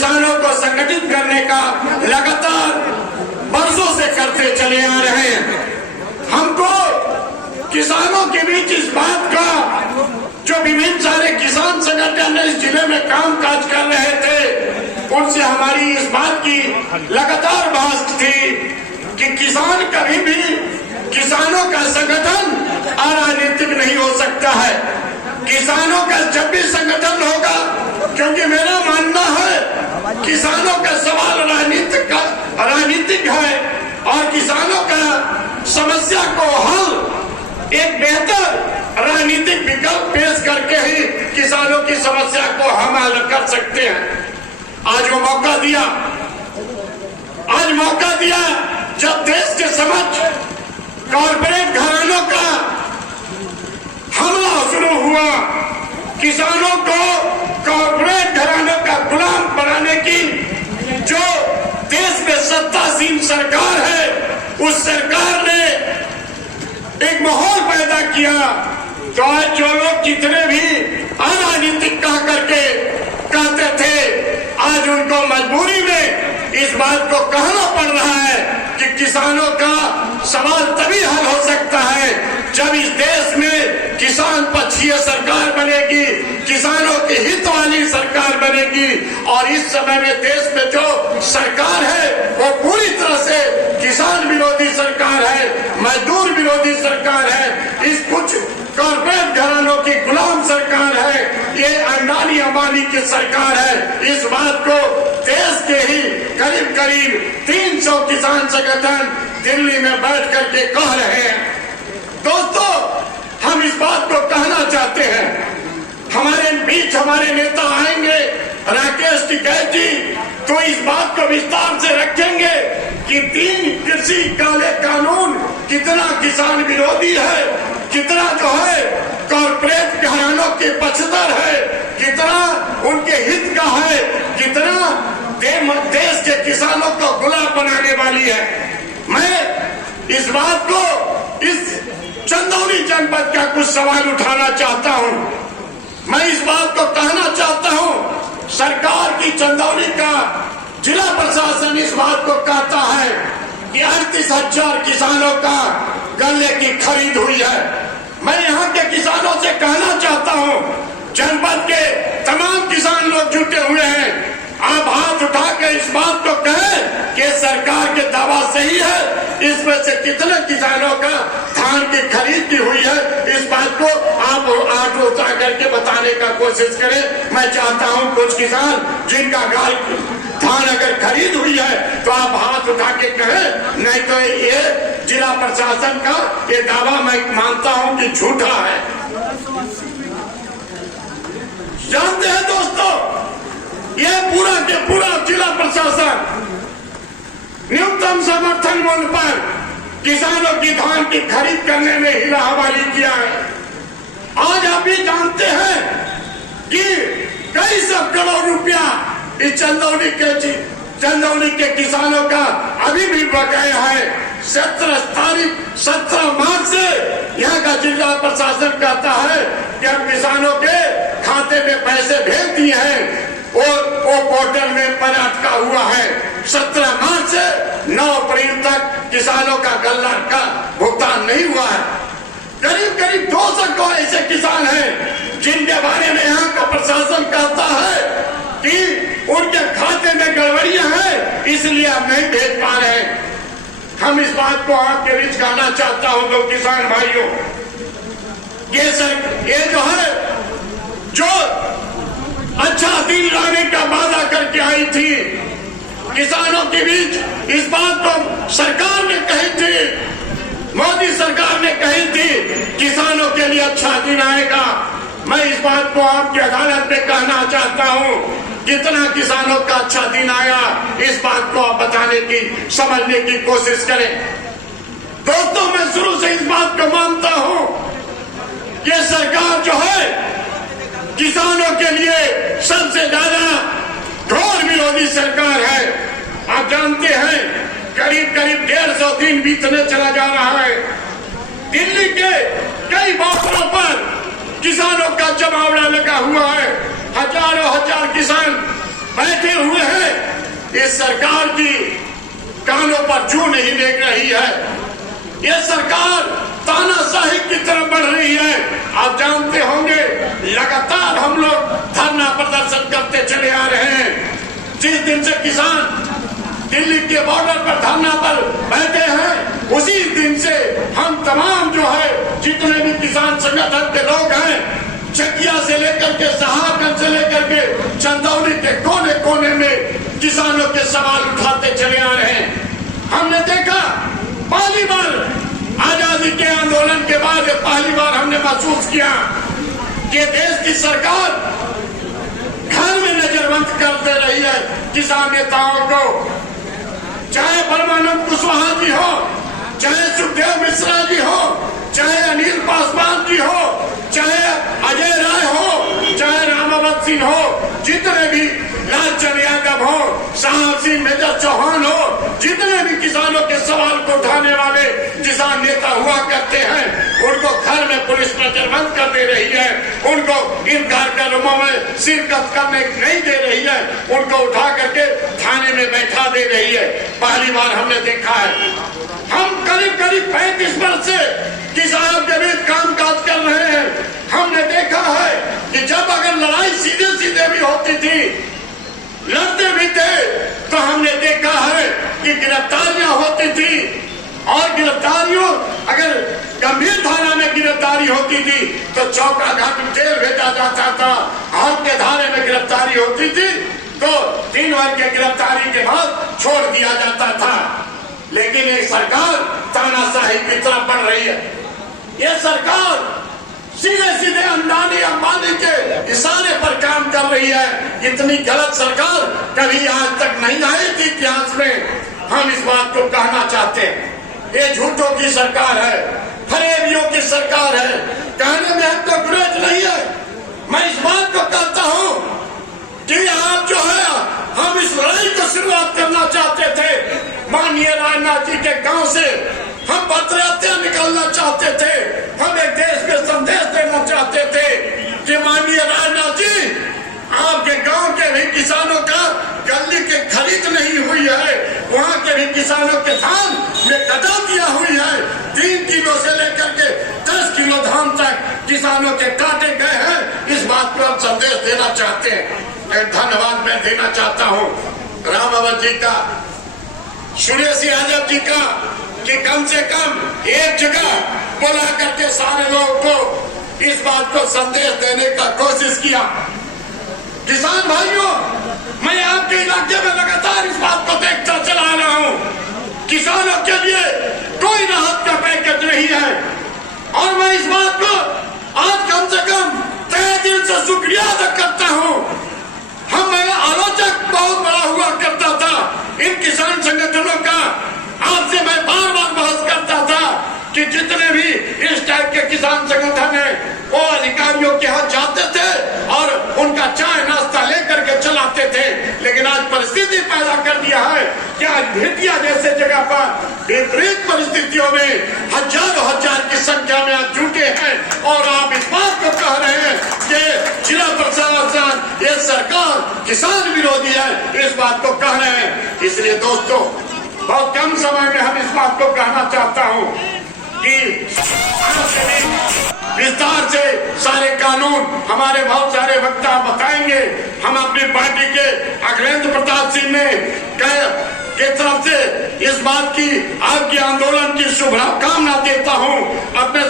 किसानों को संगठित करने का लगातार बरसों से करते चले आ रहे हैं। हमको किसानों के बीच इस बात का, जो विभिन्न सारे किसान संगठन इस जिले में काम काज कर रहे थे, उनसे हमारी इस बात की लगातार बहस थी कि किसान कभी भी, किसानों का संगठन अराजनीतिक नहीं हो सकता है। किसानों का जब भी संगठन होगा, क्योंकि मेरा मानना है किसानों का सवाल राजनीतिक है और किसानों का समस्या को हल एक बेहतर राजनीतिक विकल्प पेश करके ही किसानों की समस्या को हम हल कर सकते हैं। आज वो मौका दिया जब देश के समक्ष कॉर्पोरेट घरानों का हमला शुरू हुआ। किसानों को कॉर्पोरेट घरानों का गुलाम बनाने की जो देश में सत्तासीन सरकार है, उस सरकार ने एक माहौल पैदा किया। तो आज जो लोग जितने भी अराजनीतिक कह करके कहते थे, आज उनको मजबूरी में इस बात को कहना पड़ रहा है कि किसानों का सवाल तभी हल हो सकता है जब इस देश में किसान पक्षीय सरकार बनेगी, किसानों के हित वाली सरकार बनेगी। और इस समय में देश में जो सरकार है वो पूरी तरह से किसान विरोधी सरकार है, मजदूर विरोधी सरकार है, इस कुछ कॉर्पोरेट घरानों की गुलाम सरकार है, ये अंबानी अंबानी की सरकार है। इस बात को देश के ही करीब 300 किसान संगठन दिल्ली में बैठ करके कह रहे हैं। दोस्तों, हम इस बात को कहना चाहते हैं, हमारे बीच हमारे नेता आएंगे, राकेश टिकैत जी, तो इस बात को विस्तार से रखेंगे कि 3 कृषि काले कानून कितना किसान विरोधी है, कितना जो है कॉर्पोरेट घरानों के पक्षधर है, कितना उनके हित का है, कितना देश के किसानों को गुलाम बनाने वाली है। मैं इस बात को, इस चंदौली जनपद का कुछ सवाल उठाना चाहता हूं। मैं इस बात को कहना चाहता हूं, सरकार की चंदौली का जिला प्रशासन इस बात को कहता है कि 38,000 किसानों का गन्ने की खरीद हुई है। मैं यहाँ के किसानों से कहना चाहता हूँ, जनपद के तमाम किसान लोग जुटे हुए हैं, आप हाथ उठा के इस बात को कहें कि सरकार के दावा सही है, इसमें से कितने किसानों का धान की खरीद की हुई है, इस बात को आप हाथ उठा करके बताने का कोशिश करें। मैं चाहता हूं कुछ किसान जिनका धान अगर खरीद हुई है तो आप हाथ उठा के कहें, नहीं तो ये जिला प्रशासन का ये दावा मैं मानता हूं कि झूठा है। जानते हैं दोस्तों, ये पूरा के पूरा जिला प्रशासन न्यूनतम समर्थन मूल्य पर किसानों की धान की खरीद करने में हीरा हवाली किया है। आज आप भी जानते हैं कि कई सौ करोड़ रुपया इस चंदौली के किसानों का अभी भी बकाया है। 17 मार्च से यहाँ का जिला प्रशासन कहता है कि हम किसानों के खाते में पैसे भेज दिए हैं और वो पोर्टल में पर अटका हुआ है। 17 मार्च से 9 अप्रैल तक किसानों का गल्ला का भुगतान नहीं हुआ है। करीब 200 को ऐसे किसान हैं जिनके बारे में यहाँ का प्रशासन कहता है कि उनके खाते में गड़बड़ियां हैं, इसलिए आप नहीं भेज पा रहे हैं। हम इस बात को आपके बीच कहना चाहता हूं तो किसान भाइयों, ये जो है, जो अच्छा दिन लाने का वादा करके आई थी किसानों के बीच, इस बात को सरकार ने कही थी, मोदी सरकार ने कही थी किसानों के लिए अच्छा दिन आएगा। मैं इस बात को आपकी अदालत में कहना चाहता हूं, कितना किसानों का अच्छा दिन आया, इस बात को आप बताने की, समझने की कोशिश करें। दोस्तों, मैं शुरू से इस बात को मानता हूं कि सरकार जो है किसानों के लिए सबसे ज्यादा घोर विरोधी सरकार है। आप जानते हैं करीब 150 दिन बीतने चला जा रहा है। दिल्ली के कई बातों पर किसानों का जमावड़ा लगा हुआ है। हजारों हजार किसान बैठे हुए हैं इस सरकार की कानों पर जू नहीं देख रही है। ये सरकार तानाशाही की तरफ बढ़ रही है। आप जानते होंगे लगातार हम लोग धरना प्रदर्शन करते चले आ रहे हैं। जिस दिन से किसान दिल्ली के बॉर्डर पर धरना पर बैठे हैं, उसी दिन से हम तमाम जो है जितने भी किसान संगठन के लोग हैं, चकिया से लेकर के सहारगंज से लेकर के चंदौली के कोने कोने में किसानों के सवाल उठाते चले आ रहे हैं। हमने देखा पहली बार आजादी के आंदोलन के बाद पहली बार हमने महसूस किया कि देश की सरकार घर में नजरबंद कर दे रही है किसान नेताओं को। चाहे परमानंद कुशवाहा जी हो, चाहे सुखदेव मिश्रा जी हो, चाहे अनिल पासवान जी हो, चाहे अजय राय हो, चाहे रामावत सिंह हो, जितने भी लालचंद यादव हो, साहब सिंह मेजर चौहान हो, जितने भी किसानों के सवाल को उठाने वाले किसान नेता हुआ करते हैं, उनको घर में पुलिस नजरबंद कर दे रही है। उनको इन कार्यक्रमों में शिरकत करने नहीं दे रही है। उनको उठा करके थाने में बैठा दे रही है। पहली बार हमने देखा है। हम करीब करीब 35 वर्ष से किसानों के बीच काम काज कर रहे हैं। हमने देखा है कि जब अगर लड़ाई सीधे सीधे भी होती थी, लड़ते भी थे, तो हमने देखा है कि गिरफ्तारियां होती थी। और गिरफ्तारियों अगर गंभीर धारा में गिरफ्तारी होती थी तो चौका घाट जेल भेजा जाता था। हाथ के धारे में गिरफ्तारी होती थी तो 3 वर्ष की गिरफ्तारी के बाद छोड़ दिया जाता था। लेकिन ये सरकार तानाशाही की तरफ बढ़ रही है। ये सरकार सीधे सीधे अंबानी के इशारे पर काम कर रही है। इतनी गलत सरकार कभी आज तक नहीं आई थी इतिहास में। हम इस बात को कहना चाहते हैं, ये झूठों की सरकार है, फरेबियों की सरकार है। कहने में हमको गुरेज नहीं है। मैं इस बात को कहता हूँ कि आप जो है, हम इस लड़ाई को शुरुआत करना चाहते थे। माननीय राजनाथ जी के गांव से हम पदयात्रा निकालना चाहते थे। हम एक देश में संदेश देना चाहते थे कि माननीय राजनाथ जी, आपके गांव के भी किसानों का गली की खरीद नहीं हुई है। वहाँ के भी किसानों के धान में कटौतियां हुई है। 3 किलो से लेकर के 10 किलो धान तक किसानों के काटे गए हैं। इस बात को हम संदेश देना चाहते हैं। एक धन्यवाद मैं देना चाहता हूँ रामावत जी का, सुरेश यादव जी का, कि कम से कम एक जगह बुला करके सारे लोगों को इस बात को संदेश देने का कोशिश किया। किसान भाइयों, मैं आपके इलाके में लगातार इस बात को देखता चला रहा हूँ। किसानों के लिए कोई राहत का पैकेज नहीं है। और मैं इस बात को आज कम से कम तहे दिल से शुक्रिया अदा करता हूँ। हम आलोचक बहुत बड़ा हुआ करता था इन किसान संगठनों का। आपसे मैं बार बार बहस करता था कि जितने भी इस टाइप के किसान संगठन है, वो अधिकारियों के यहाँ जाते थे और उनका चाय नाश्ता लेकर के चलाते थे। लेकिन आज परिस्थिति पैदा कर दिया है कि आज भेटिया जैसे जगह पर विपरीत परिस्थितियों में हजारों हजार की संख्या में आज जुटे हैं। और आप इस बात को कह रहे हैं कि जिला प्रशासन, ये सरकार किसान विरोधी है, इस बात को कह रहे हैं। इसलिए दोस्तों, बहुत कम समय में हम इस बात को कहना चाहता हूँ कि विस्तार से सारे कानून हमारे बहुत सारे वक्ता बताएंगे। हम अपनी पार्टी के अखिलेंद्र प्रताप सिंह ने के तरफ से इस बात की आपके आंदोलन की शुभकामना देता हूं। अपने